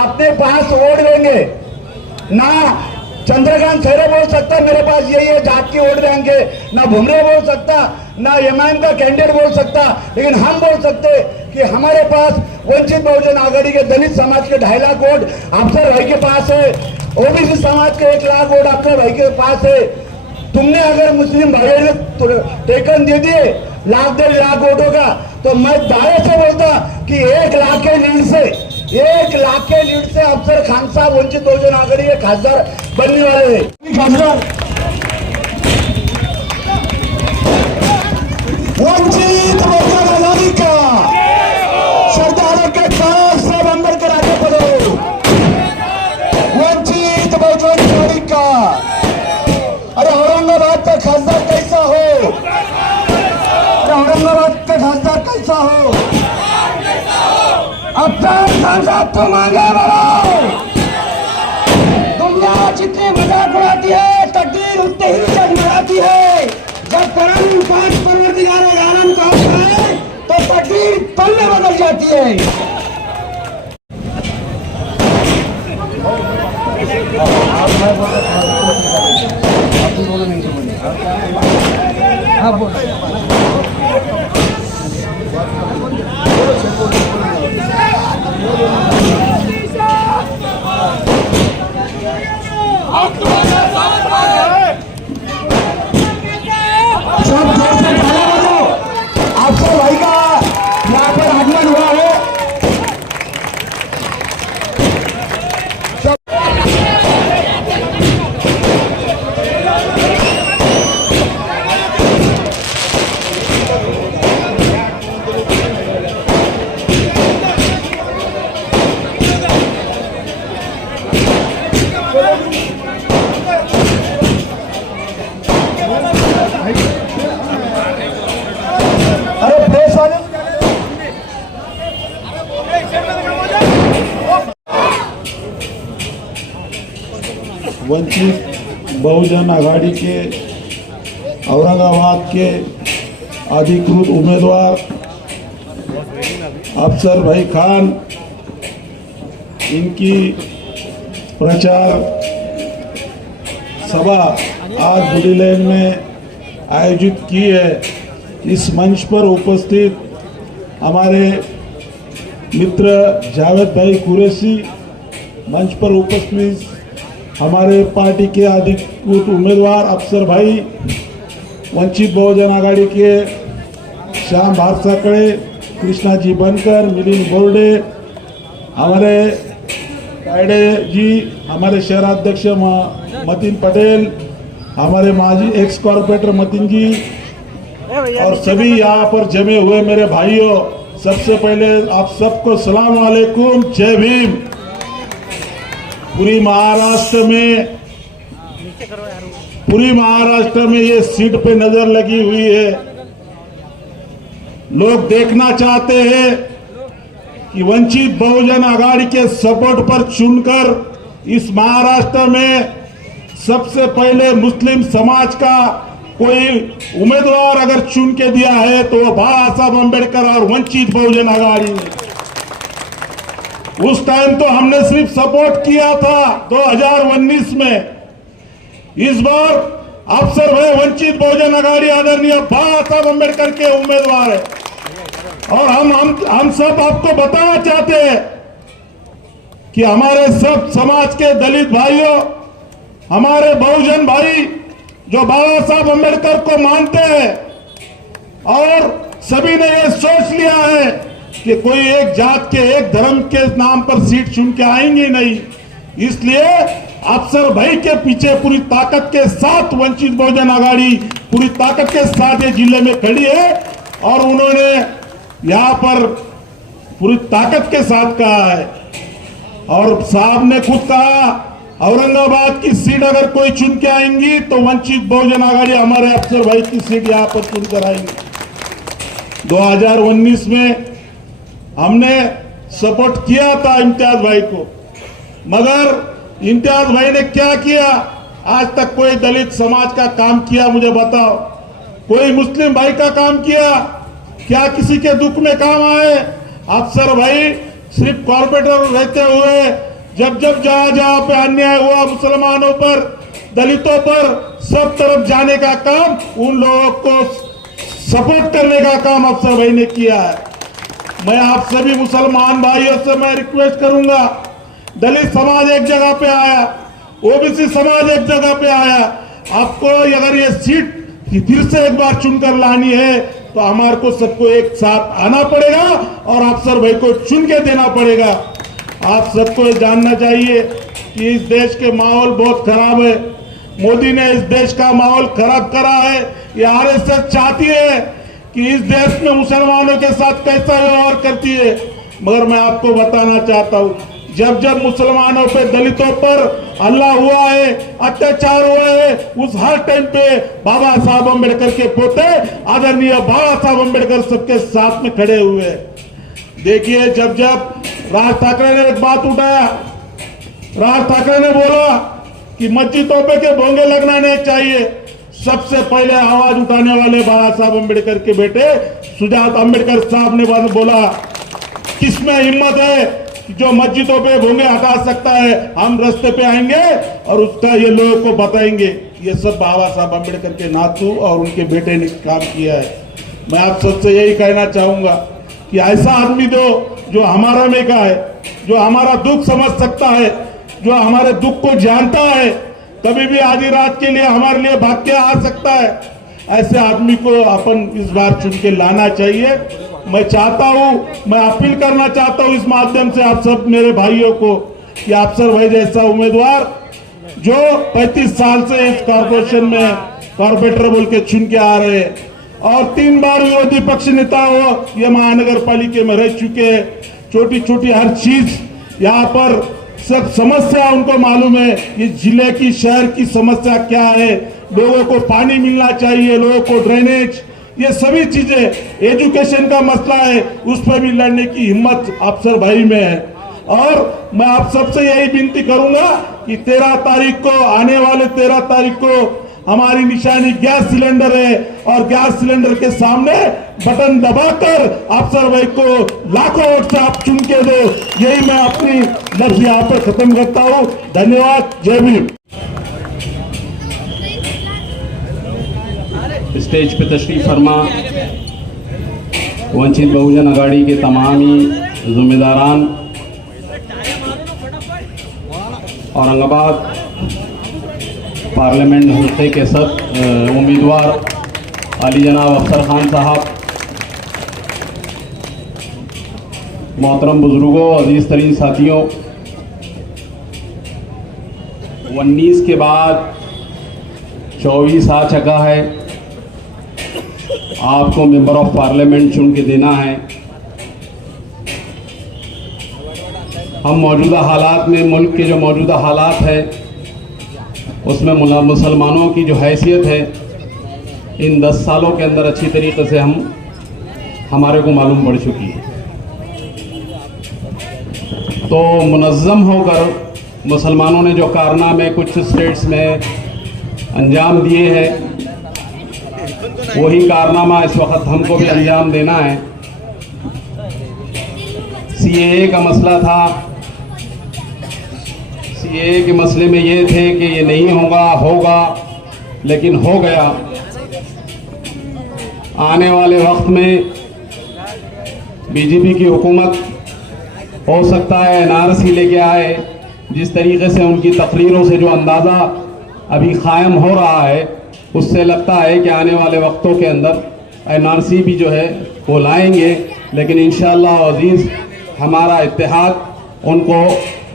अपने पास वोट देंगे ना। चंद्रकांत खैरे बोल सकता मेरे पास यही है जात की वोट देंगे, ना भुमरे बोल सकता, ना एमआईएम का कैंडिडेट बोल सकता, लेकिन हम बोल सकते कि हमारे पास वंचित बहुजन आघाड़ी के दलित समाज के 2.5 लाख वोट अफसर भाई के पास है, ओबीसी समाज के 1 लाख वोट अफसर भाई के पास है। तुमने अगर मुस्लिम भाइयों ने टेकन दे दिए 1.5 लाख वोटों का, तो मैं दावे से बोलता कि 1 लाख के लीड से 1 लाख के लीड से अफसर खान साहब वंचित बहुजन आघाड़ी के खासदार बनने वाले हैं। खासदार वंचित बहुजन आघाड़ी का सरदारों के खास साहब अम्बेडकर आगे बढ़ो। वंचित बहुजन आघाड़ी का अरे औरंगाबाद का खासदार कैसा हो, अरे औरंगाबाद का खासदार कैसा हो, अफसर खान साहब तुम आगे बढ़ो। दुनिया जितनी मजाक उड़ाती है तकदीर उतनी ही जगमगाती है। जब कुरान पाक परवरदिगार आलम का होता है तो तकदीर पल में बदल जाती है। अफसर भाई का यहाँ पर आगमन हुआ है। वंचित बहुजन आघाड़ी के औरंगाबाद के अधिकृत उम्मीदवार अफसर भाई खान, इनकी प्रचार सभा आज बुढ़ीलैंड में आयोजित की है। इस मंच पर उपस्थित हमारे मित्र जावेद भाई कुरैशी, मंच पर उपस्थित हमारे पार्टी के अधिकृत उम्मीदवार अफसर भाई, वंचित बहुजन आघाड़ी के श्याम भारसाकड़े, कृष्णा जी बनकर, मिलिंद बोर्डे, हमारे कायडे जी, हमारे शहराध्यक्ष मतीन पटेल, हमारे माजी एक्स कॉर्पोरेटर मतीन जी और सभी यहाँ पर जमे हुए मेरे भाइयों, सबसे पहले आप सबको सलाम वालेकुम, जय भीम। पूरी महाराष्ट्र में ये सीट पे नजर लगी हुई है। लोग देखना चाहते हैं कि वंचित बहुजन आघाड़ी के सपोर्ट पर चुनकर इस महाराष्ट्र में सबसे पहले मुस्लिम समाज का कोई उम्मीदवार अगर चुन के दिया है तो वो बाबा साहब अम्बेडकर और वंचित बहुजन आघाड़ी। उस टाइम तो हमने सिर्फ सपोर्ट किया था 2019 में। इस बार अफसर भाई वंचित बहुजन आघाड़ी आदरणीय बाबा साहब अम्बेडकर के उम्मीदवार है और हम सब आपको बताना चाहते हैं कि हमारे सब समाज के दलित भाइयों, हमारे बहुजन भाई जो बाबा साहब अम्बेडकर को मानते हैं और सभी ने ये सोच लिया है कि कोई एक जात के एक धर्म के नाम पर सीट चुन के आएंगे नहीं, इसलिए अफसर भाई के पीछे पूरी ताकत के साथ वंचित बहुजन आघाड़ी पूरी ताकत के साथ ये जिले में खड़ी है और उन्होंने यहाँ पर पूरी ताकत के साथ कहा है। और साहब ने खुद कहा औरंगाबाद की सीट अगर कोई चुन के आएंगी तो वंचित बहुजन आघाड़ी हमारे अफसर भाई की सीट यहाँ पर चुन कर आएंगे। 2019 में हमने सपोर्ट किया था इम्तियाज भाई को, मगर इम्तियाज भाई ने क्या किया? आज तक कोई दलित समाज का काम किया मुझे बताओ? कोई मुस्लिम भाई का काम किया? क्या किसी के दुख में काम आए? अफसर भाई सिर्फ कॉर्पोरेटर रहते हुए जब जब जहां जहां पे अन्याय हुआ मुसलमानों पर, दलितों पर, सब तरफ जाने का काम, उन लोगों को सपोर्ट करने का काम अफसर भाई ने किया है। मैं आप सभी मुसलमान भाइयों से मैं रिक्वेस्ट करूंगा, दलित समाज एक जगह पे आया, ओबीसी समाज एक जगह पे आया, आपको अगर ये सीट फिर से एक बार चुनकर लानी है तो हमारे को सबको एक साथ आना पड़ेगा और अफसर भाई को चुन के देना पड़ेगा। आप सबको ये जानना चाहिए कि इस देश के माहौल बहुत खराब है। मोदी ने इस देश का माहौल खराब करा है। ये आरएसएस चाहती है कि इस देश में मुसलमानों के साथ कैसा व्यवहार करती है, मगर मैं आपको बताना चाहता हूं, जब जब मुसलमानों पे, दलितों पर हल्ला हुआ है, अत्याचार हुआ है, उस हर टाइम पे बाबा साहब अम्बेडकर के पोते आदरणीय बाबा साहब अम्बेडकर सबके साथ में खड़े हुए। देखिए, जब जब राज ठाकरे ने एक बात उठाया, राज ठाकरे ने बोला कि मस्जिदों पे के भोंगे लगना नहीं चाहिए, सबसे पहले आवाज उठाने वाले बाबा साहब अम्बेडकर के बेटे सुजात अम्बेडकर साहब ने बोला, किसमें हिम्मत है जो मस्जिदों पे भोंगे हटा सकता है, हम रास्ते पे आएंगे और उसका ये लोगों को बताएंगे। ये सब बाबा साहब अम्बेडकर के नातू और उनके बेटे ने काम किया है। मैं आप सबसे यही कहना चाहूंगा कि ऐसा आदमी जो हमारा में का है, जो हमारा दुख समझ सकता है, जो हमारे दुख को जानता है, कभी भी आधी रात के लिए हमारे लिए भाग के आ सकता है, ऐसे आदमी को अपन इस बार चुन के लाना चाहिए। मैं चाहता हूं, मैं अपील करना चाहता हूं इस माध्यम से आप सब मेरे भाइयों को कि अफसर भाई जैसा उम्मीदवार जो 35 साल से इस कॉर्पोरेशन में कॉर्पोरेटर बोल के चुन के आ रहे हैं और 3 बार विरोधी पक्ष नेता हो ये महानगर पालिका में रह चुके हैं, छोटी छोटी हर चीज यहाँ पर सब समस्या उनको मालूम है, इस जिले की, शहर की समस्या क्या है, लोगों को पानी मिलना चाहिए, लोगों को ड्रेनेज, ये सभी चीजें, एजुकेशन का मसला है, उस पर भी लड़ने की हिम्मत अफसर भाई में है। और मैं आप सबसे यही विनती करूंगा कि 13 तारीख को, आने वाले 13 तारीख को हमारी निशानी गैस सिलेंडर है और गैस सिलेंडर के सामने बटन दबाकर अफसर भाई को लाखों वोट से आप चुन के दो। यही मैं अपनी लफ्ज यहाँ पर खत्म करता हूँ। धन्यवाद। जय भीम। स्टेज पे तशरीफ फरमा वंचित बहुजन अघाड़ी के तमाम ही जिम्मेदारान, औरंगाबाद पार्लियामेंट हल्के के सब उम्मीदवार अली जनाब अफसर खान साहब, मोहतरम बुजुर्गों, अजीज तरीन साथियों, 19 के बाद 24 आ चुका है। आपको मेंबर ऑफ पार्लियामेंट चुन के देना है। हम मौजूदा हालात में, मुल्क के जो मौजूदा हालात है उसमें मुसलमानों की जो हैसियत है इन 10 सालों के अंदर अच्छी तरीके से हमारे को मालूम पड़ चुकी है। तो मुनज़्ज़म होकर मुसलमानों ने जो कारनामे कुछ स्टेट्स में अंजाम दिए हैं, वही कारनामा इस वक्त हमको भी अंजाम देना है। सीएए का मसला था, सीएए के मसले में ये थे कि ये नहीं होगा, लेकिन हो गया। आने वाले वक्त में बीजेपी की हुकूमत हो सकता है एनआरसी लेके आए। जिस तरीके से उनकी तकरीरों से जो अंदाज़ा अभी कायम हो रहा है, उससे लगता है कि आने वाले वक्तों के अंदर एनआरसी भी जो है वो लाएंगे। लेकिन इंशाअल्लाह अजीज़ हमारा इत्तेहाद उनको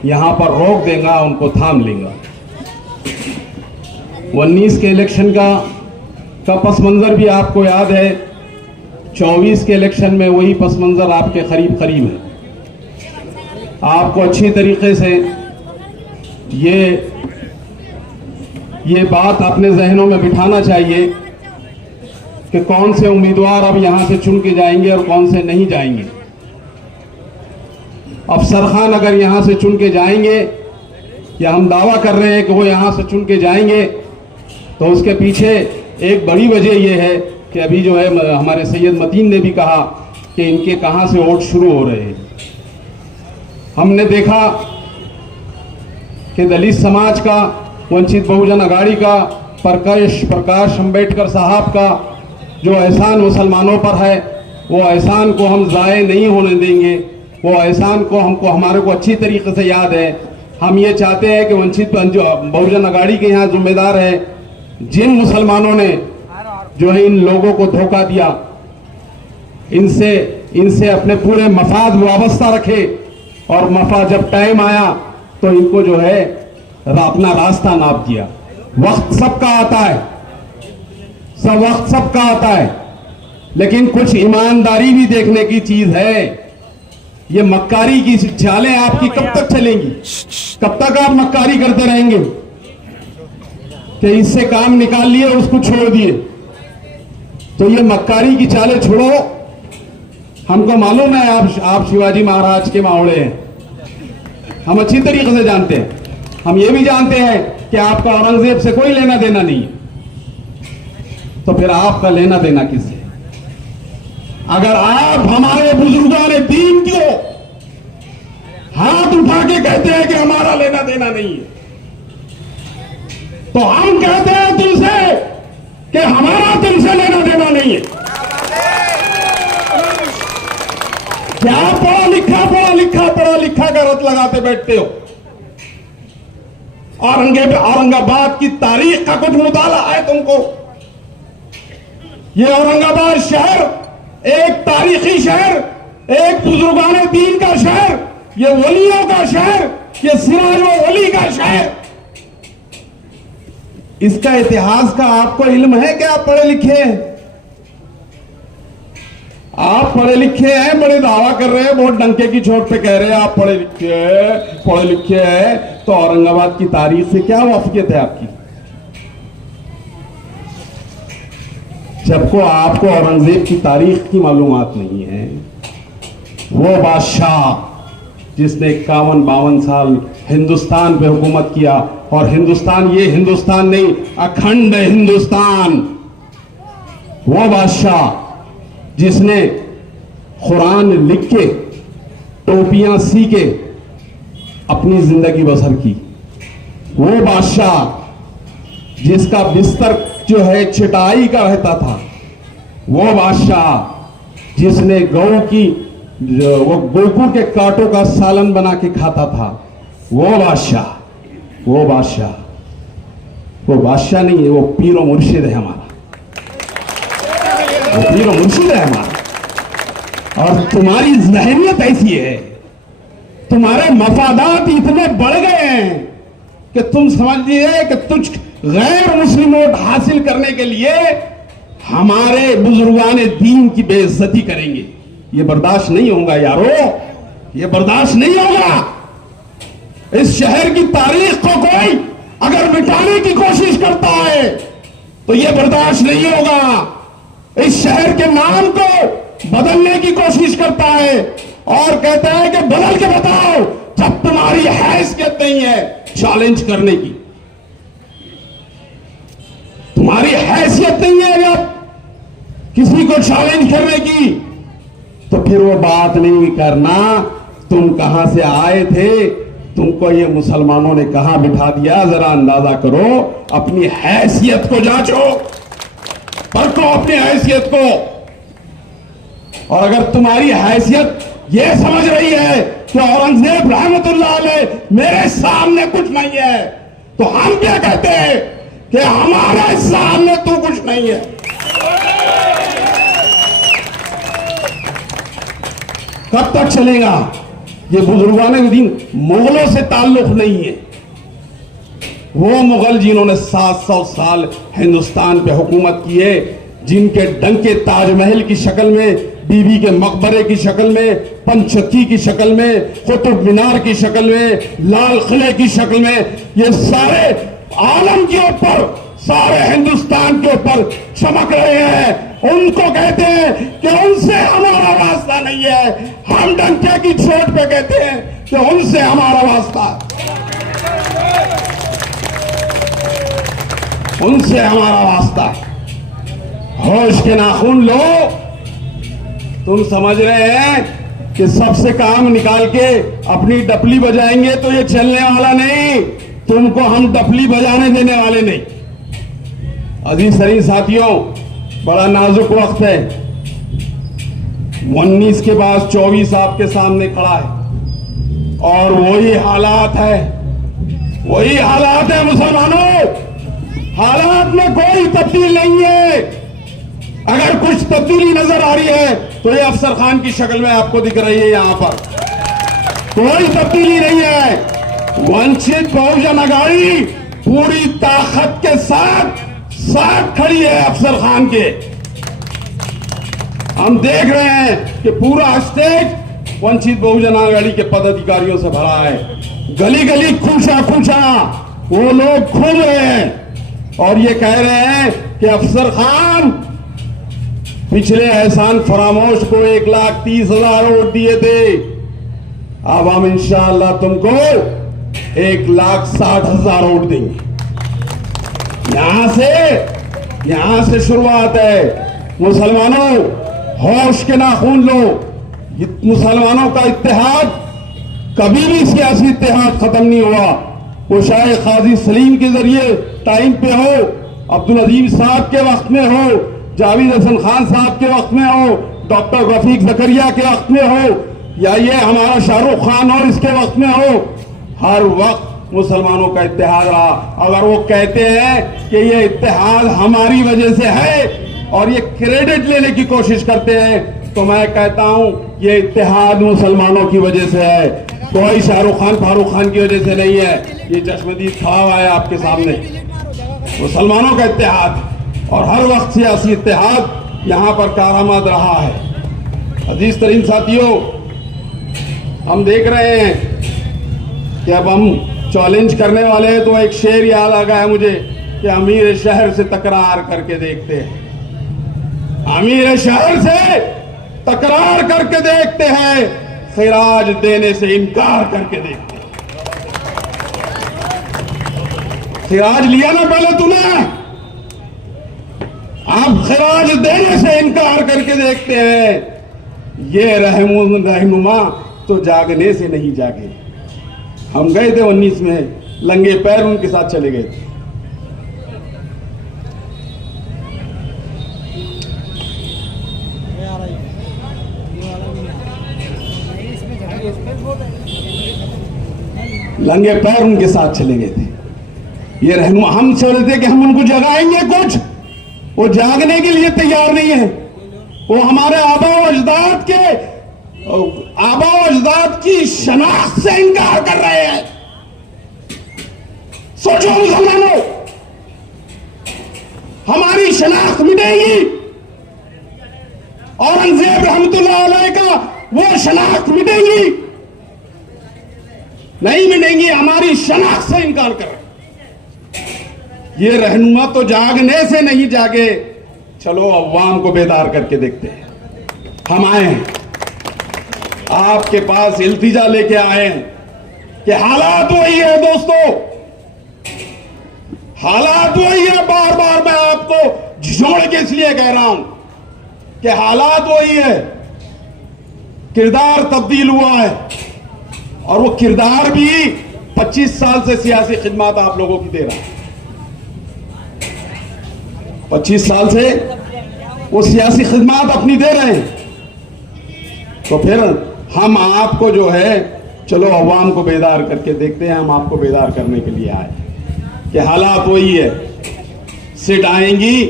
यहाँ पर रोक देगा, उनको थाम लेगा। 19 के इलेक्शन का पस मंज़र भी आपको याद है। 24 के इलेक्शन में वही पस मंज़र आपके करीब करीब है। आपको अच्छी तरीके से ये बात अपने जहनों में बिठाना चाहिए कि कौन से उम्मीदवार अब यहाँ से चुन के जाएंगे और कौन से नहीं जाएंगे। अफसर खान अगर यहाँ से चुन के जाएंगे, या हम दावा कर रहे हैं कि वो यहाँ से चुन के जाएंगे, तो उसके पीछे एक बड़ी वजह ये है कि अभी जो है हमारे सैयद मतीन ने भी कहा कि इनके कहाँ से वोट शुरू हो रहे हैं। हमने देखा कि दलित समाज का, वंचित बहुजन अघाड़ी का, प्रकाश अंबेडकर साहब का जो एहसान मुसलमानों पर है, वो एहसान को हम ज़ाये नहीं होने देंगे। वो एहसान को हमारे को अच्छी तरीके से याद है। हम ये चाहते हैं कि वंचित बहुजन अघाड़ी के यहाँ जिम्मेदार है, जिन मुसलमानों ने जो है इन लोगों को धोखा दिया, इनसे अपने पूरे मफाद वाबस्ता रखे, और मफा जब टाइम आया तो इनको जो है अपना रास्ता नाप दिया। वक्त सबका आता है, वक्त सबका आता है, लेकिन कुछ ईमानदारी भी देखने की चीज है। ये मक्कारी की चालें आपकी कब तक चलेंगी? कब तक आप मक्कारी करते रहेंगे कि इससे काम निकाल लिए और उसको छोड़ दिए? तो ये मक्कारी की चालें छोड़ो। हमको मालूम है आप शिवाजी महाराज के मावड़े हैं, हम अच्छी तरीके से जानते हैं। हम ये भी जानते हैं कि आपका औरंगजेब से कोई लेना देना नहीं है, तो फिर आपका लेना देना किससे? अगर आप हमारे बुजुर्गों ने दीन को हाथ उठा के कहते हैं कि हमारा लेना देना नहीं है, तो हम कहते हैं तुमसे कि हमारा तुमसे लेना देना नहीं है। क्या पढ़ा लिखा का रट लगाते बैठते हो? औरंगाबाद की तारीख का कुछ मुताला है तुमको? ये औरंगाबाद शहर एक तारीखी शहर, एक बुजुर्गाने दीन का शहर, ये वलियों का शहर, ये सिराज व वली का शहर। इसका इतिहास का आपको इल्म है कि आप पढ़े लिखे हैं? आप पढ़े लिखे हैं, बड़े दावा कर रहे हैं, बहुत डंके की चोट पे कह रहे हैं आप पढ़े लिखे हैं, तो औरंगाबाद की तारीख से क्या वाफियत है आपकी? जबको आपको औरंगजेब की तारीख की मालूमात नहीं है। वो बादशाह जिसने 51-52 साल हिंदुस्तान पे हुकूमत किया, और हिंदुस्तान ये हिंदुस्तान नहीं, अखंड हिंदुस्तान। वो बादशाह जिसने कुरान लिख के, टोपियां सी के अपनी जिंदगी बसर की। वो बादशाह जिसका बिस्तर जो है चटाई का रहता था। वो बादशाह जिसने गौ की वो गोकुल के कांटों का सालन बना के खाता था। वो बादशाह नहीं है, वो पीर और मुर्शिद है हमारा, वो पीर और मुर्शिद है हमारा। और तुम्हारी ज़हनियत ऐसी है, तुम्हारे मफादात इतने बढ़ गए हैं कि तुम समझिए कि तुझ गैर मुस्लिम वोट हासिल करने के लिए हमारे बुजुर्गाने दीन की बेइज्जती करेंगे। ये बर्दाश्त नहीं होगा यारो, ये बर्दाश्त नहीं होगा। इस शहर की तारीख को कोई अगर मिटाने की कोशिश करता है तो ये बर्दाश्त नहीं होगा। इस शहर के नाम को बदलने की कोशिश करता है और कहता है कि बदल के बताओ, जब तुम्हारी हैसियत नहीं है चैलेंज करने की, तुम्हारी हैसियत नहीं है जब किसी को चैलेंज करने की, तो फिर वो बात नहीं करना। तुम कहां से आए थे, तुमको ये मुसलमानों ने कहां बिठा दिया, जरा अंदाजा करो। अपनी हैसियत को जांचो, परखो अपनी हैसियत को। और अगर तुम्हारी हैसियत ये समझ रही है कि औरंगजेब रहमतुल्लाह अलैह मेरे सामने कुछ नहीं है, तो हम क्या कहते हैं कि हमारे सामने तू कुछ नहीं है। कब तक चलेगा ये बुजुर्गाने दीन? मुगलों से ताल्लुक नहीं है। वो मुगल जिन्होंने 700 साल हिंदुस्तान पे हुकूमत की है, जिनके डंके ताजमहल की शक्ल में, बीबी के मकबरे की शक्ल में, पंचतखी की शक्ल में, कुतुब मीनार की शक्ल में, लाल किले की शक्ल में, ये सारे आलम के ऊपर, सारे हिंदुस्तान के ऊपर चमक रहे हैं। उनको कहते हैं कि उनसे हमारा वास्ता नहीं है। हम डंके की चोट पे कहते हैं कि उनसे हमारा वास्ता है, उनसे हमारा वास्ता है। होश के नाखून लो। तुम समझ रहे हैं कि सबसे काम निकाल के अपनी डपली बजाएंगे तो ये चलने वाला नहीं। तुमको हम डफली बजाने देने वाले नहीं। अजीज तरीन साथियों, बड़ा नाजुक वक्त है। 19 के बाद 24 आपके सामने खड़ा है और वही हालात है, वही हालात है मुसलमानों। हालात में कोई तब्दील नहीं है। अगर कुछ तब्दीली नजर आ रही है तो ये अफसर खान की शक्ल में आपको दिख रही है। यहां पर कोई तब्दीली नहीं है। वंचित बहुजन अघाड़ी पूरी ताकत के साथ खड़ी है अफसर खान के। हम देख रहे हैं कि पूरा स्टेज वंचित बहुजन अघाड़ी के पदाधिकारियों से भरा है। गली गली खूंचा वो लोग घूम रहे हैं और ये कह रहे हैं कि अफसर खान पिछले एहसान फरामोश को 1,30,000 वोट दिए थे, अब हम इंशाअल्लाह तुमको 1,60,000 वोट देंगे। यहां से शुरुआत है। मुसलमानों, होश के नाखून लो। मुसलमानों का इत्तेहाद कभी भी सियासी इत्तेहाद खत्म नहीं हुआ। वो शायद काजी सलीम के जरिए टाइम पे हो, अब्दुल अजीम साहब के वक्त में हो, जावेद हसन खान साहब के वक्त में हो, डॉक्टर रफीक जकरिया के वक्त में हो, या ये हमारा शाहरुख खान और इसके वक्त में हो, हर वक्त मुसलमानों का इत्तेहाद रहा। अगर वो कहते हैं कि ये इत्तेहाद हमारी वजह से है और ये क्रेडिट लेने की कोशिश करते हैं, तो मैं कहता हूं ये इत्तेहाद मुसलमानों की वजह से है, कोई शाहरुख खान फारूक खान की वजह से नहीं है। ये चश्मदीद खड़ा हुआ है आपके सामने, मुसलमानों का इत्तेहाद, और हर वक्त सियासी इत्तेहाद यहां पर कारआमद रहा है। अजीज तरीन साथियों, हम देख रहे हैं कि अब हम चैलेंज करने वाले हैं, तो एक शेर याद आ गया है मुझे कि अमीर शहर से तकरार करके देखते हैं। अमीर शहर से तकरार करके देखते हैं, खिराज देने से इनकार करके देखते हैं। खिराज लिया ना पहले तूने, आप खिराज देने से इनकार करके देखते हैं। ये रहनुमा तो जागने से नहीं जागे। हम गए थे 19 में, लंगे पैर उनके साथ चले गए थे। लंगे पैर उनके साथ चले गए थे। ये रहनुमा, हम सोचते थे कि हम उनको जगाएंगे कुछ, वो जागने के लिए तैयार नहीं है। वो हमारे आबा अजदाद की शनाख्त से इनकार कर रहे हैं। सोचो मुसलमानों, हमारी शनाख्त मिटेगी, औरंगजेब रहमतुल्लाह अलैह का वो शनाख्त मिटेगी? नहीं मिटेंगी। हमारी शनाख्त से इनकार कर रहे हैं। ये रहनुमा तो जागने से नहीं जागे। चलो अवाम को बेदार करके देखते हैं। हम आए हैं आपके पास, इल्तिजा लेके आए हैं कि हालात वही है दोस्तों, हालात वही है। बार बार मैं आपको जोड़ के इसलिए कह रहा हूं कि हालात वही है। किरदार तब्दील हुआ है और वो किरदार भी 25 साल से सियासी खिदमत आप लोगों की दे रहा है। 25 साल से वो सियासी खिदमत अपनी दे रहे हैं। तो फिर हम आपको जो है, चलो अवाम को बेदार करके देखते हैं। हम आपको बेदार करने के लिए आए कि हालात वही है। सीट आएंगी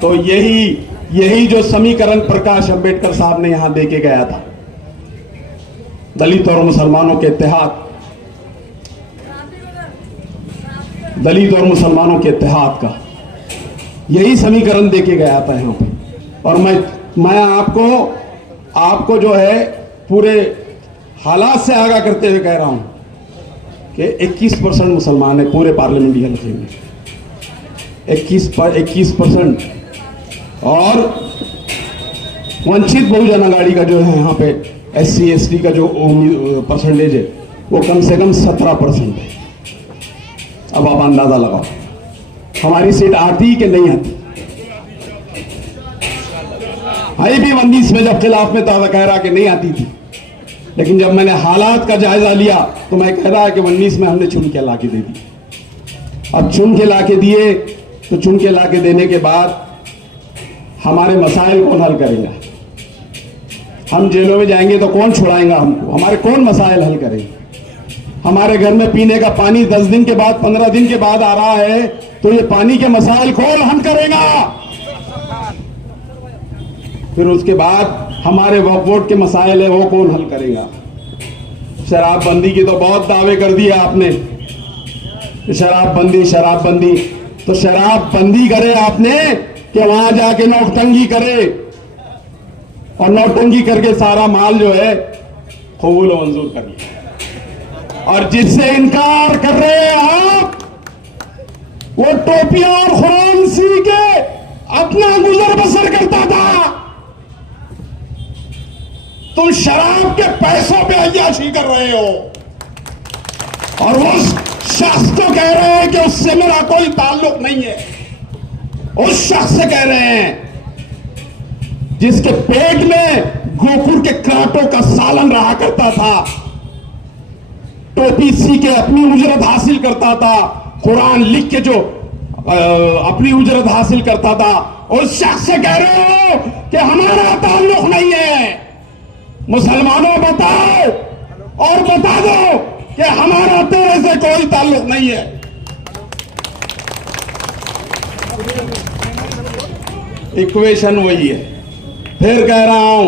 तो यही जो समीकरण प्रकाश अंबेडकर साहब ने यहां दे के गया था, दलित और मुसलमानों के इत्तेहाद, दलित और मुसलमानों के इत्तेहाद का यही समीकरण दे के गया था यहां पे। और मैं आपको जो है पूरे हालात से आगाह करते हुए कह रहा हूं कि 21% मुसलमान है पूरे पार्लियामेंट्री हल्के में, 21%। और वंचित बहुजन अघाड़ी का जो है यहाँ पे SC ST का जो परसेंटेज है वो कम से कम 17% है। अब आप अंदाजा लगाओ हमारी सीट आती कि नहीं आती। हाई भी 19 में जब खिलाफ में था कह रहा कि नहीं आती थी, लेकिन जब मैंने हालात का जायजा लिया तो मैं कह रहा कि 19 में हमने चुन के ला के दे दी। अब चुन के ला के दिए तो चुन के ला के देने के बाद हमारे मसाइल कौन हल करेगा? हम जेलों में जाएंगे तो कौन छुड़ाएगा हमको? हमारे कौन मसाइल हल करेंगे? हमारे घर में पीने का पानी 10 दिन के बाद 15 दिन के बाद आ रहा है, तो ये पानी के मसाइल कौन हल करेगा? फिर उसके बाद हमारे वक्फ बोर्ड के मसाइल है, वो कौन हल करेगा? शराबबंदी की तो बहुत दावे कर दिया आपने, शराबबंदी शराबबंदी। तो शराबबंदी करे आपने कि वहां जाके नौटंकी करे, और नौटंकी करके सारा माल जो है कबूल व मंजूर कर लिया। और जिससे इनकार कर रहे हैं आप, वो टोपियां और खुरान सी के अपना गुजर बसर करता था। तुम शराब के पैसों पे अय्याशी कर रहे हो, और वो शख्स को कह रहे हैं कि उससे मेरा कोई ताल्लुक नहीं है। उस शख्स से कह रहे हैं जिसके पेट में गोकुर के कांटों का सालन रहा करता था, टोपी सी के अपनी उजरत हासिल करता था, कुरान लिख के जो अपनी उजरत हासिल करता था, उस शख्स से कह रहे हो कि हमारा ताल्लुक नहीं है। मुसलमानों बताओ और बता दो कि हमारा तेरे से कोई ताल्लुक नहीं है। इक्वेशन वही है। फिर कह रहा हूं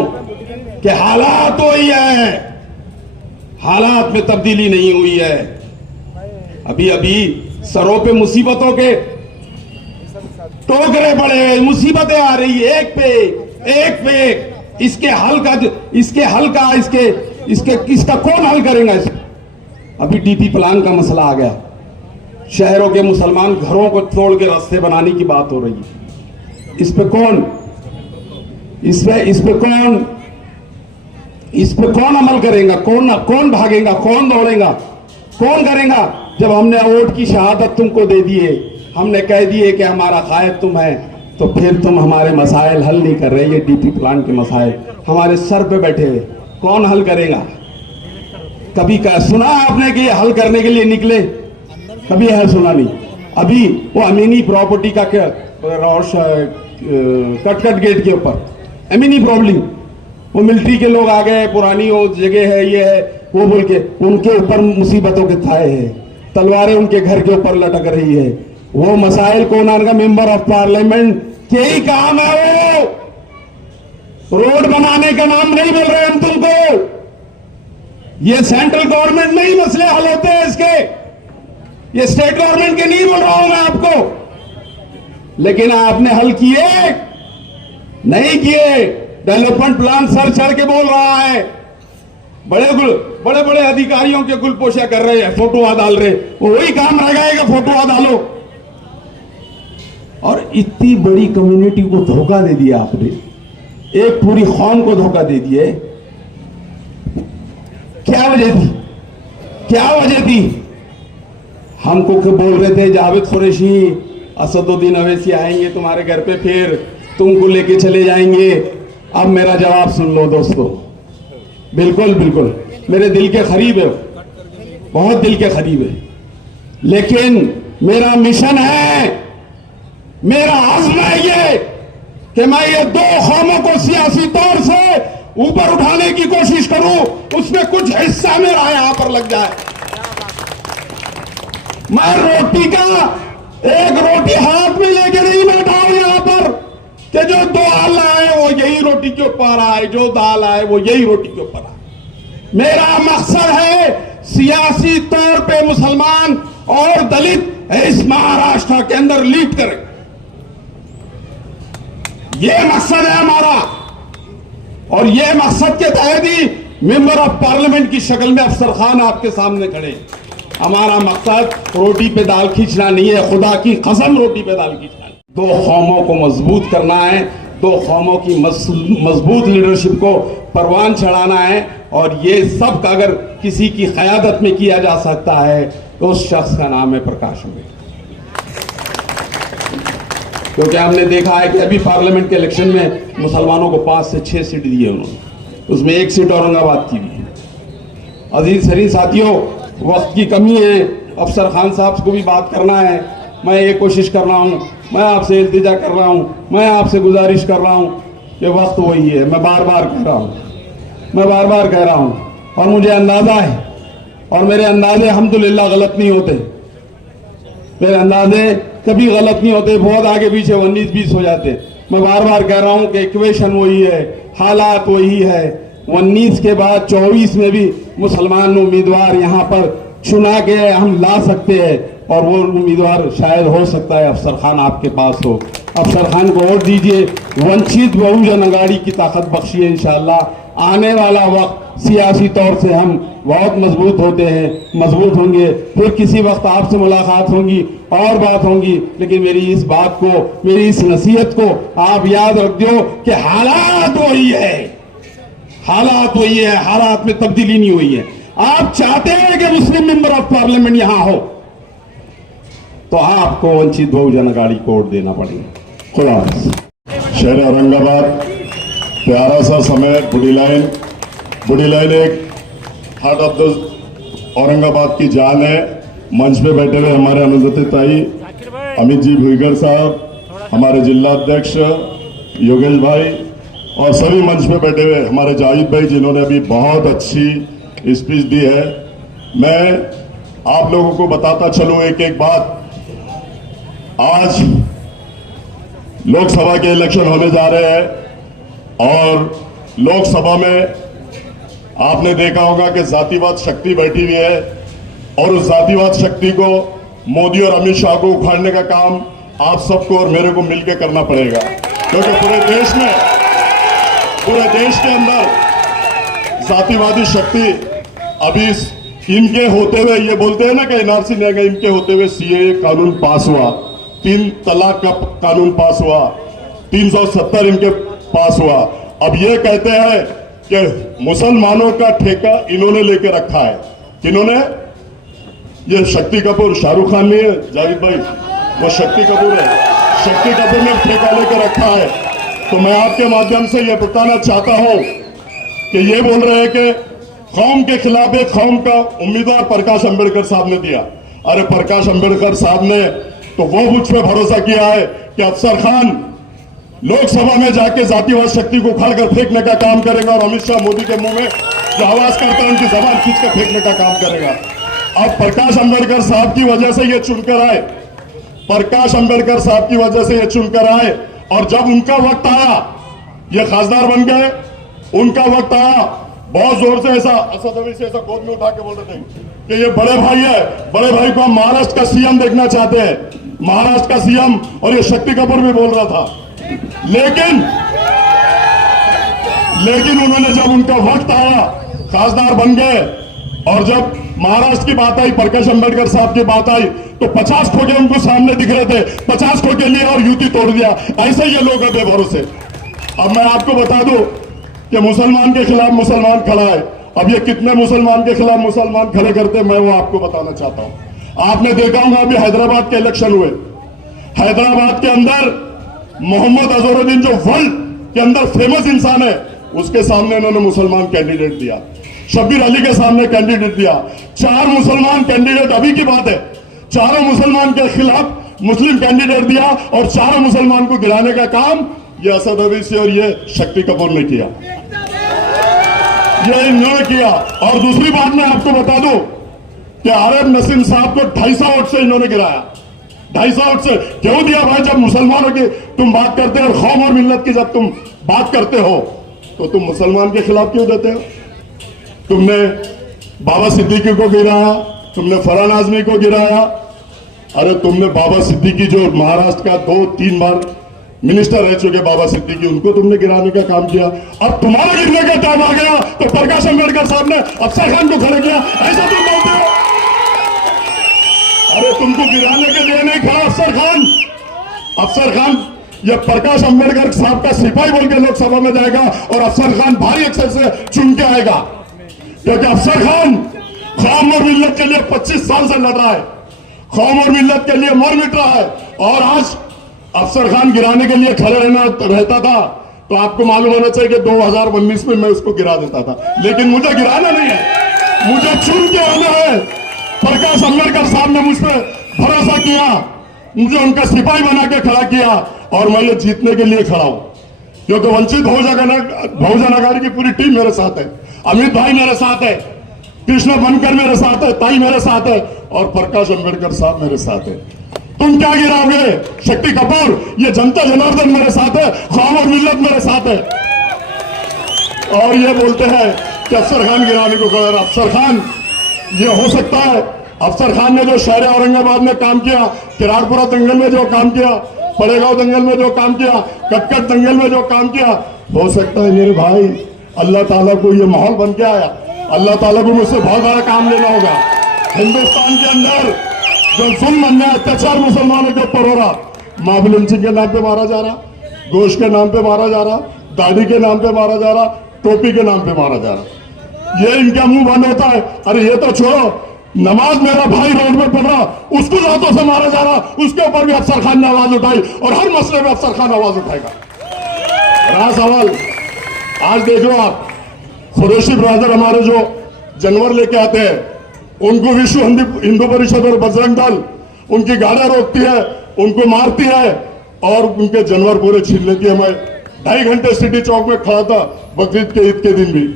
कि हालात वही है, हालात में तब्दीली नहीं हुई है। अभी अभी सरों पे मुसीबतों के टोकरे पड़े हुए, मुसीबतें आ रही है एक पे। इसके इसका कौन हल करेगा? अभी डीपी प्लान का मसला आ गया, शहरों के मुसलमान घरों को तोड़ के रास्ते बनाने की बात हो रही है। इस पे कौन अमल करेगा? कौन भागेगा? कौन दौड़ेगा? कौन करेगा? जब हमने वोट की शहादत तुमको दे दी है, हमने कह दिए कि हमारा कायद तुम है, तो फिर तुम हमारे मसाइल हल नहीं कर रहे। ये डीपी प्लान के मसाइल हमारे सर पे बैठे हुए, कौन हल करेगा? कभी सुना आपने कि ये हल करने के लिए निकले? कभी है सुना नहीं। अभी वो अमीनी प्रॉपर्टी का क्या कटकट गेट के ऊपर अमीनी प्रॉब्लम, वो मिलिट्री के लोग आ गए, पुरानी वो जगह है, ये है वो बोल के उनके ऊपर मुसीबतों के थाए हैं, तलवारें उनके घर के ऊपर लटक रही है। वो मसाइल कौन आएगा? मेंबर ऑफ पार्लियामेंट के ही काम है। वो रोड बनाने का नाम नहीं बोल रहे हम तुमको। ये सेंट्रल गवर्नमेंट में ही मसले हल होते हैं इसके, ये स्टेट गवर्नमेंट के नहीं बोल रहा हूं मैं आपको। लेकिन आपने हल किए नहीं किए। डेवलपमेंट प्लान सर चढ़ के बोल रहा है, बड़े बड़े अधिकारियों के गुलपोशा कर रहे हैं, फोटो डाल रहे, वही काम रह गएगा, फोटो डालो। और इतनी बड़ी कम्युनिटी को धोखा दे दिया आपने, एक पूरी कौम को धोखा दे दिए। क्या वजह थी? हमको बोल रहे थे जावेद कुरैशी, असदुद्दीन अवैसी आएंगे तुम्हारे घर पे, फिर तुमको लेके चले जाएंगे। अब मेरा जवाब सुन लो दोस्तों, बिल्कुल मेरे दिल के करीब है, बहुत दिल के करीब है। लेकिन मेरा मिशन है, मेरा आज़म है ये कि मैं ये दो कौमों को सियासी तौर से ऊपर उठाने की कोशिश करूं, उसमें कुछ हिस्सा मेरा यहां पर लग जाए। मैं एक रोटी हाथ में लेके नहीं बैठा हूं यहां पर कि जो दो दाल आए वो यही रोटी के ऊपर आए, जो दाल आए वो यही रोटी के ऊपर आए। मेरा मकसद है सियासी तौर पे मुसलमान और दलित इस महाराष्ट्र के अंदर लीड करें, ये मकसद है हमारा। और ये मकसद के तहत ही मेंबर ऑफ पार्लियामेंट की शक्ल में अफसर खान आपके सामने खड़े। हमारा मकसद रोटी पे दाल खींचना नहीं है, खुदा की कसम रोटी पे दाल खींचना नहीं। दो कौमों को मजबूत करना है, दो कौमों की मजबूत लीडरशिप को परवान चढ़ाना है। और ये सब का अगर किसी की क़यादत में किया जा सकता है तो उस शख्स का नाम है प्रकाश अंबेडकर। क्योंकि हमने देखा है कि अभी पार्लियामेंट के इलेक्शन में मुसलमानों को 5 से 6 सीट दिए उन्होंने, उसमें 1 सीट औरंगाबाद की भी है। अजीज शरीफ साथियों, वक्त की कमी है, अफसर खान साहब को भी बात करना है। मैं ये कोशिश कर रहा हूँ, मैं आपसे इल्तिजा कर रहा हूँ, मैं आपसे गुजारिश कर रहा हूँ कि वक्त वही है। मैं बार बार कह रहा हूँ और मुझे अंदाज़ा है, और मेरे अंदाजे अल्हम्दुलिल्लाह गलत नहीं होते, मेरे अंदाजे कभी गलत नहीं होते, बहुत आगे पीछे 19-20 हो जाते। मैं बार बार कह रहा हूँ कि इक्वेशन वही है, हालात वही है। 19 के बाद 24 में भी मुसलमान उम्मीदवार यहाँ पर चुना के हम ला सकते हैं, और वो उम्मीदवार शायद हो सकता है अफसर खान आपके पास हो। अफसर खान को वोट दीजिए, वंचित बहुजन अघाड़ी की ताकत बख्शिए। इंशाअल्लाह आने वाला वक्त सियासी तौर से हम बहुत मजबूत मजबूत होंगे। फिर किसी वक्त आपसे मुलाकात होगी और बात होगी, लेकिन मेरी इस बात को, मेरी इस नसीहत को आप याद रख दो कि हालात वही है, हालात में तब्दीली नहीं हुई है। आप चाहते हैं कि मुस्लिम मेंबर ऑफ पार्लियामेंट यहां हो, तो आपको वंचित बहुजन अघाड़ी को वोट देना पड़ेगा। खुदा हाफिज। शहर औरंगाबाद, प्यारा सा समय, बुढ़ी लाइन एक हार्ट ऑफ द औरंगाबाद की जान है। मंच पे बैठे हुए हमारे अनुदति ताई, अमित जी भुईगर साहब, हमारे जिला अध्यक्ष योगेश भाई, और सभी मंच पे बैठे हुए हमारे जाहिद भाई, जिन्होंने अभी बहुत अच्छी स्पीच दी है। मैं आप लोगों को बताता चलूं एक एक बात। आज लोकसभा के इलेक्शन होने जा रहे हैं, और लोकसभा में आपने देखा होगा कि जातिवाद शक्ति बैठी हुई है, और उस जातिवाद शक्ति को मोदी और अमित शाह को उखाड़ने का काम आप सबको और मेरे को मिलकर करना पड़ेगा, क्योंकि पूरे देश के अंदर जातिवादी शक्ति अभी इनके होते हुए, ये बोलते हैं ना कि एनआरसी नहीं गए, इनके होते हुए सीएए कानून पास हुआ, 3 तलाक का कानून पास हुआ, 370 इनके पास हुआ। अब ये कहते हैं कि मुसलमानों का ठेका इन्होंने लेके रखा है। किन्होंने? ये शक्ति कपूर, शाहरुख खान नहीं है जाहिद भाई, वो शक्ति कपूर है। शक्ति कपूर ने ठेका लेकर रखा है। तो मैं आपके माध्यम से ये बताना चाहता हूं कि ये बोल रहे हैं कि कौम के खिलाफ एक कौम का उम्मीदवार प्रकाश अंबेडकर साहब ने दिया। अरे प्रकाश अंबेडकर साहब ने तो वो मुझ पर भरोसा किया है कि अफसर खान लोकसभा में जाके जातिवाद शक्ति को उखाड़ कर फेंकने का काम करेगा, और अमित शाह मोदी के मुंह में जो आवाज करता है उनकी जबान खींच कर फेंकने का काम करेगा। अब प्रकाश अंबेडकर साहब की वजह से ये चुनकर आए, प्रकाश अंबेडकर साहब की वजह से ये चुनकर आए, और जब उनका वक्त आया ये खासदार बन गए। उनका वक्त आया, बहुत जोर से ऐसा असद अवी से ऐसा गोद में उठा के बोल रहे थे कि ये बड़े भाई है, बड़े भाई को हम महाराष्ट्र का सीएम देखना चाहते हैं, महाराष्ट्र का सीएम। और ये शक्ति कपूर भी बोल रहा था, लेकिन उन्होंने जब उनका वक्त आया खासदार बन गए, और जब महाराष्ट्र की बात आई, प्रकाश अंबेडकर साहब की बात आई, तो 50 खोके उनको सामने दिख रहे थे, 50 खोके लिए और युति तोड़ दिया। ऐसे ये लोग हैं बेभरोसे। अब मैं आपको बता दूं कि मुसलमान के खिलाफ मुसलमान खड़ा है। अब ये कितने मुसलमान के खिलाफ मुसलमान खड़े करते मैं वो आपको बताना चाहता हूं। आपने देखा होगा अभी हैदराबाद के इलेक्शन हुए, हैदराबाद के अंदर मोहम्मद अजहरुद्दीन जो वर्ल्ड के अंदर फेमस इंसान है, उसके सामने उन्होंने मुसलमान कैंडिडेट दिया, शब्बीर अली के सामने कैंडिडेट दिया। 4 मुसलमान कैंडिडेट, अभी की बात है, चारों मुसलमान के खिलाफ मुस्लिम कैंडिडेट दिया, और चारों मुसलमान को गिराने का काम ये असद अवीसी और ये शक्ति कपूर ने किया, ये इन्होंने किया। और दूसरी बात मैं आपको बता दूं कि आरिफ नसीम साहब को 250 वोट से इन्होंने गिराया, 250 वोट से। क्यों दिया भाई? जब मुसलमानों की तुम बात करते हो और कौम और मिल्लत की जब तुम बात करते हो, तो तुम मुसलमान के खिलाफ क्यों देते हो? तुमने बाबा सिद्दीकी को गिराया, तुमने फरहान आजमी को गिराया। अरे तुमने बाबा सिद्दीकी जो महाराष्ट्र का 2-3 बार मिनिस्टर रह चुके बाबा सिद्दीकी, उनको तुमने गिराने का काम किया। अब तुम्हारा गिरने का टाइम आ गया तो प्रकाश अंबेडकर साहब ने अफसर खान को खड़े किया, ऐसा तुम बोलते हो? अरे तुमको गिराने के लिए नहीं खड़ा अफसर खान। अफसर खान ये प्रकाश अंबेडकर साहब का सिपाही बोल के लोकसभा में जाएगा, और अफसर खान भारी अक्षर से चुन के आएगा, क्योंकि अफसर खान कौम और मिल्लत के लिए 25 साल से लड़ रहा है, कौम और मिल्लत के लिए मर मिट रहा है। और आज अफसर खान गिराने के लिए खड़े रहता था तो आपको मालूम होना चाहिए कि 2019 में मैं उसको गिरा देता था, लेकिन मुझे गिराना नहीं है, मुझे चुन के आना है। प्रकाश अंबेडकर साहब ने मुझ पर भरोसा किया, मुझे उनका सिपाही बना के खड़ा किया और मैं ये जीतने के लिए खड़ा हूं, क्योंकि वंचित बहुजन आघाड़ी की पूरी टीम मेरे साथ है। अमित भाई मेरे साथ है, कृष्ण बनकर मेरे साथ है, ताई मेरे साथ है और प्रकाश अंबेडकर साहब मेरे साथ है। तुम क्या गिराओगे? शक्ति कपूर, ये जनता जनार्दन मेरे साथ है, कौम और मिल्लत मेरे साथ है। और ये बोलते हैं कि अफसर खान गिराने को कह, अफसर खान ये हो सकता है। अफसर खान ने जो शहर औरंगाबाद में काम किया, किराड़पुरा दंगल में जो काम किया, पड़ेगांव दंगल में जो काम किया, कटकट दंगल में जो काम किया, हो सकता है मेरे भाई अल्लाह ताला को ये माहौल बन के आया, अल्लाह ताला को मुझसे बहुत बड़ा काम लेना होगा। हिंदुस्तान के अंदर जो जुल्म अन्याय अत्याचार मुसलमानों के ऊपर हो रहा, मां लिंचिंग के नाम पे मारा जा रहा, गोश्त के नाम पे मारा जा रहा, दाढ़ी के नाम पे मारा जा रहा, टोपी के नाम पे मारा जा रहा, ये इनका मुंह बंद होता है। अरे ये तो छोड़ो, नमाज मेरा भाई रोड में पढ़ रहा, उसको लातों से मारा जा रहा, उसके ऊपर भी अफसर खान ने आवाज उठाई और हर मसले में अफसर खान आवाज उठाएगा। रहा सवाल, आज देख लो आप, कुरैशी ब्रदर हमारे जो जानवर लेके आते हैं, उनको विश्व हिंदू परिषद और बजरंग दल उनकी गाड़ियां रोकती है, उनको मारती है और उनके जानवर पूरे छीन लेती है। मैं 2.5 घंटे सिटी चौक में खड़ा था बकरीद के ईद के दिन भी।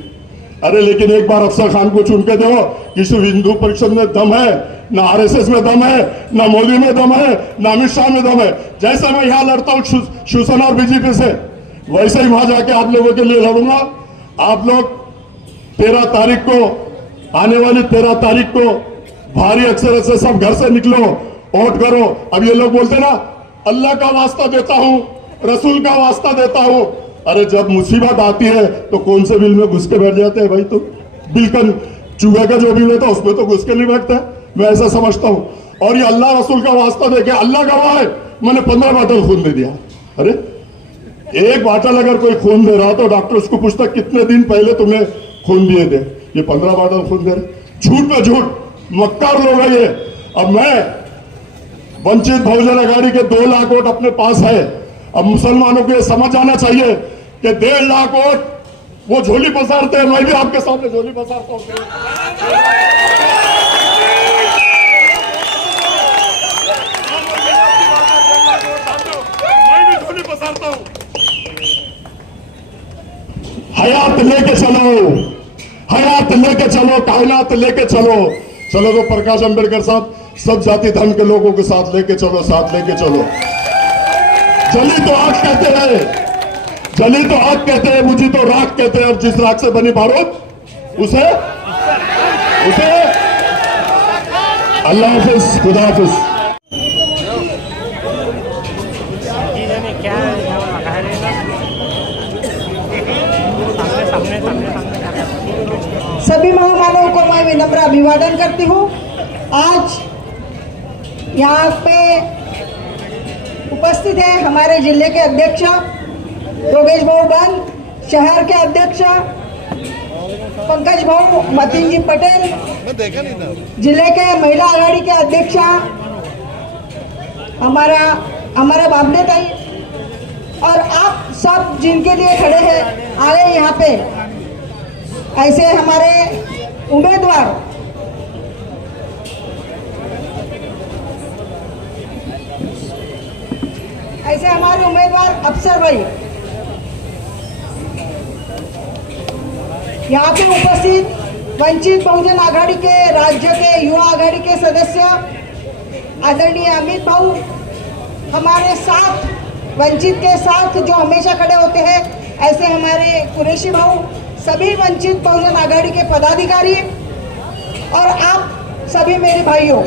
अरे लेकिन एक बार अफसर खान को चुन के दो कि सिर्फ हिंदू परिषद में दम है, ना आरएसएस में दम है, ना मोदी में दम है, ना अमित शाह में दम है। जैसे मैं यहां लड़ता हूं शिवसेना और बीजेपी से, वैसे ही वहां जाके आप लोगों के लिए लड़ूंगा। आप लोग 13 तारीख को, आने वाली 13 तारीख को भारी अक्षर से सब घर से निकलो, वोट करो। अब ये लोग बोलते ना अल्लाह का वास्ता देता हूं, रसूल का वास्ता देता हूं। अरे जब मुसीबत आती है तो कौन से बिल में घुस के बैठ जाते हैं भाई? तो बिल्कुल चूहे का जो बिल होता है उसमें तो घुस के नहीं बैठता है, मैं ऐसा समझता हूं। और ये अल्लाह रसूल का वास्ता देके, अल्लाह गवाह है, मैंने 15 बॉटल खून दे दिया। अरे एक बॉटल अगर कोई खून दे रहा तो डॉक्टर उसको पूछता कितने दिन पहले तुम्हें खून दिए थे, ये 15 बॉटल खून दे रहे। झूठ पे झूठ, मक्कार लोग है ये। अब मैं वंचित बहुजन आघाड़ी के 2 लाख वोट अपने पास है। अब मुसलमानों को ये समझ आना चाहिए कि 1.5 लाख वोट वो झोली पसारते हैं, मैं भी आपके सामने झोली पसारता हूं। मैं भी झोली पसारता हूं। हयात लेके चलो, हयात लेके चलो, कायनात लेके चलो। चलो तो प्रकाश अंबेडकर साहब सब जाति धर्म के लोगों के साथ लेके चलो, साथ लेके चलो। जली तो आग कहते हैं, जली तो आग कहते हैं, मुझे तो राख कहते हैं। और जिस राख से बनी बारूद उसे अल्लाह हाफिज, खुदा हाफिज। सभी महामानवों को मैं विनम्र अभिवादन करती हूँ। आज यहाँ पे उपस्थित है हमारे जिले के अध्यक्ष योगेश भाऊ बन, शहर के अध्यक्ष पंकज भाऊ मतीन जी पटेल, जिले के महिला आघाड़ी के अध्यक्ष हमारा बाबने ताई, और आप सब जिनके लिए खड़े हैं आए यहाँ पे, ऐसे हमारे उम्मीदवार अफसर भाई यहाँ पे उपस्थित वंचित बहुजन आघाड़ी के राज्य के युवा आघाड़ी के सदस्य आदरणीय अमित भाऊ, हमारे साथ वंचित के साथ जो हमेशा खड़े होते हैं, ऐसे हमारे कुरैशी भाऊ, सभी वंचित बहुजन आघाड़ी के पदाधिकारी और आप सभी मेरे भाइयों,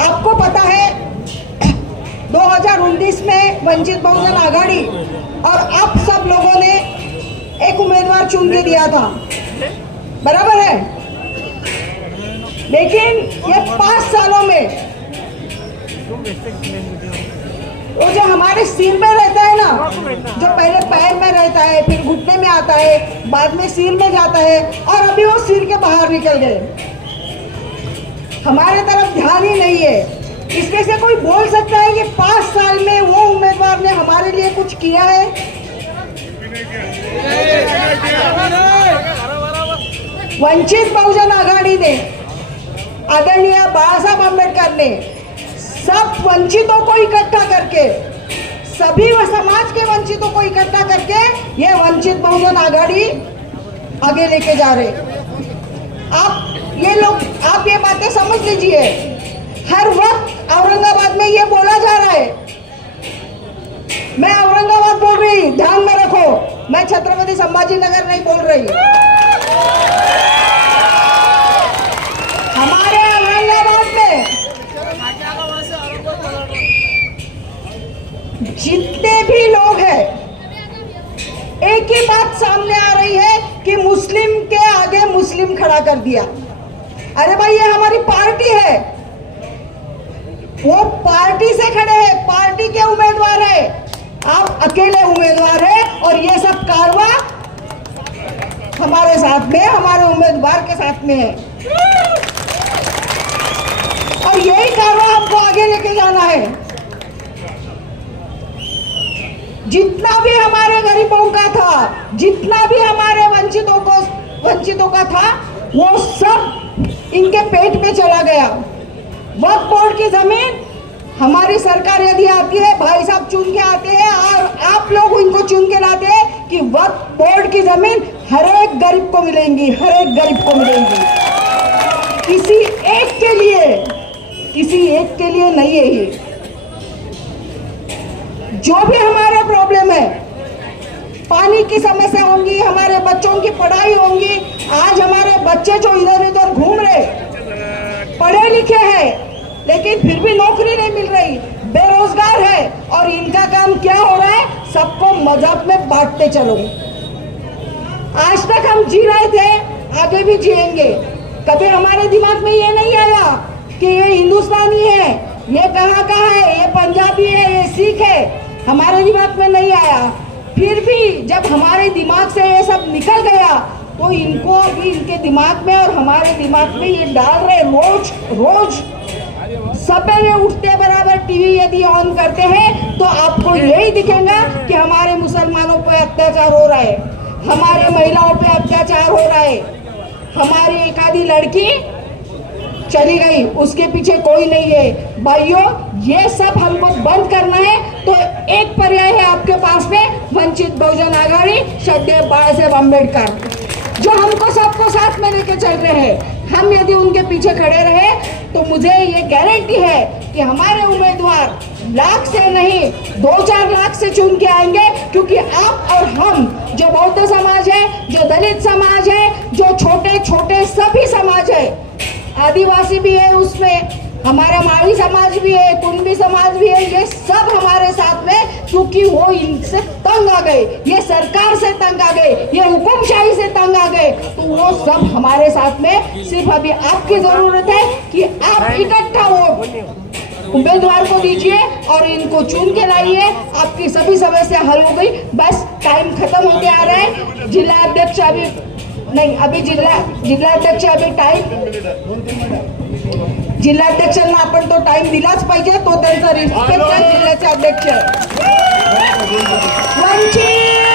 आपको पता है 2019 में वंचित बहुजन आघाड़ी और आप सब लोगों ने एक उम्मीदवार चुन के दिया था, बराबर है। लेकिन ये 5 सालों में वो जो हमारे सिर में रहता है ना, जो पहले पैर में रहता है, फिर घुटने में आता है, बाद में सिर में जाता है, और अभी वो सिर के बाहर निकल गए, हमारे तरफ ध्यान ही नहीं है। इसमें से कोई बोल सकता है कि 5 साल में वो उम्मीदवार ने हमारे लिए कुछ किया है? वंचित बहुजन आघाड़ी ने, आदरणीय बाळासाहेब आंबेडकर ने सब वंचितों को इकट्ठा करके, सभी समाज के वंचितों को इकट्ठा करके ये वंचित बहुजन आघाड़ी आगे लेके जा रहे। आप ये बातें समझ लीजिए। हर वक्त औरंगाबाद में ये बोला जा रहा है, मैं औरंगाबाद बोल रही, ध्यान में रखो, मैं छत्रपति संभाजी नगर नहीं बोल रही। हमारे औरंगाबाद में जितने भी लोग हैं, एक ही बात सामने आ रही है कि मुस्लिम के आगे मुस्लिम खड़ा कर दिया। अरे भाई, ये हमारी पार्टी है, वो पार्टी से खड़े हैं, पार्टी के उम्मीदवार है, आप अकेले उम्मीदवार है और ये सब कारवा हमारे साथ में, हमारे उम्मीदवार के साथ में है और यही कारवा आपको आगे लेके जाना है। जितना भी हमारे गरीबों का था, जितना भी हमारे वंचितों का था, वो सब इनके पेट में चला गया। वक्फ बोर्ड की जमीन हमारी सरकार यदि आती है, भाई साहब चुन के आते हैं और आप लोग इनको चुन के लाते हैं कि वक्फ बोर्ड की जमीन हर एक गरीब को मिलेंगी, हर एक गरीब को मिलेंगी। किसी एक के लिए नहीं है ये। जो भी हमारे प्रॉब्लम है, पानी की समस्या होंगी, हमारे बच्चों की पढ़ाई होंगी। आज हमारे बच्चे जो इधर उधर घूम रहे, पढ़े लिखे हैं लेकिन फिर भी नौकरी नहीं मिल रही, बेरोजगार है और इनका काम क्या हो रहा है, सबको मजाक में बांटते चलो। आज तक हम जी रहे थे, आगे भी जिएंगे। कभी हमारे दिमाग में ये नहीं आया कि ये हिंदुस्तानी है, ये कहाँ का है, ये पंजाबी है, ये सिख है, हमारे दिमाग में नहीं आया। फिर भी जब हमारे दिमाग से ये सब निकल गया तो इनको अभी इनके दिमाग में और हमारे दिमाग में ये डाल रहे। रोज सवेरे उठते बराबर टीवी यदि ऑन करते हैं तो आपको यही दिखेगा कि हमारे मुसलमानों पे अत्याचार हो रहा है, हमारे महिलाओं पे अत्याचार हो रहा है, हमारी एक आधी लड़की चली गई, उसके पीछे कोई नहीं है। भाइयों, ये सब हमको बंद करना है तो एक पर्याय है आपके पास में, वंचित बहुजन आघाड़ी, श्रद्धेय बाळासाहेब आंबेडकर, जो हमको सबको साथ में लेके चल रहे हैं। हम यदि उनके पीछे खड़े रहे तो मुझे ये गारंटी है कि हमारे उम्मीदवार लाख से नहीं 2-4 लाख से चुन के आएंगे, क्योंकि आप और हम, जो बौद्ध समाज है, जो दलित समाज है, जो छोटे छोटे सभी समाज है, आदिवासी भी है उसमें, हमारा मावी समाज भी है, कुंभी समाज भी है, ये सब हमारे साथ में, क्योंकि वो इनसे तंग आ गए, ये सरकार से तंग आ गए, ये हुकुमशाही से तंग आ गए, तो वो सब हमारे साथ में। सिर्फ अभी आपकी जरूरत है कि आप इकट्ठा वोट उम्मीदवार को दीजिए और इनको चुन के लाइए, आपकी सभी समस्या हल हो गई। बस टाइम खत्म होते आ रहा है। जिला अध्यक्ष जिल्हाध्यक्षांना आपण तो टाइम दिलाच पाहिजे, तो त्यांचा रिस्पेक्ट आहे जिल्ह्याचे अध्यक्ष। वंचित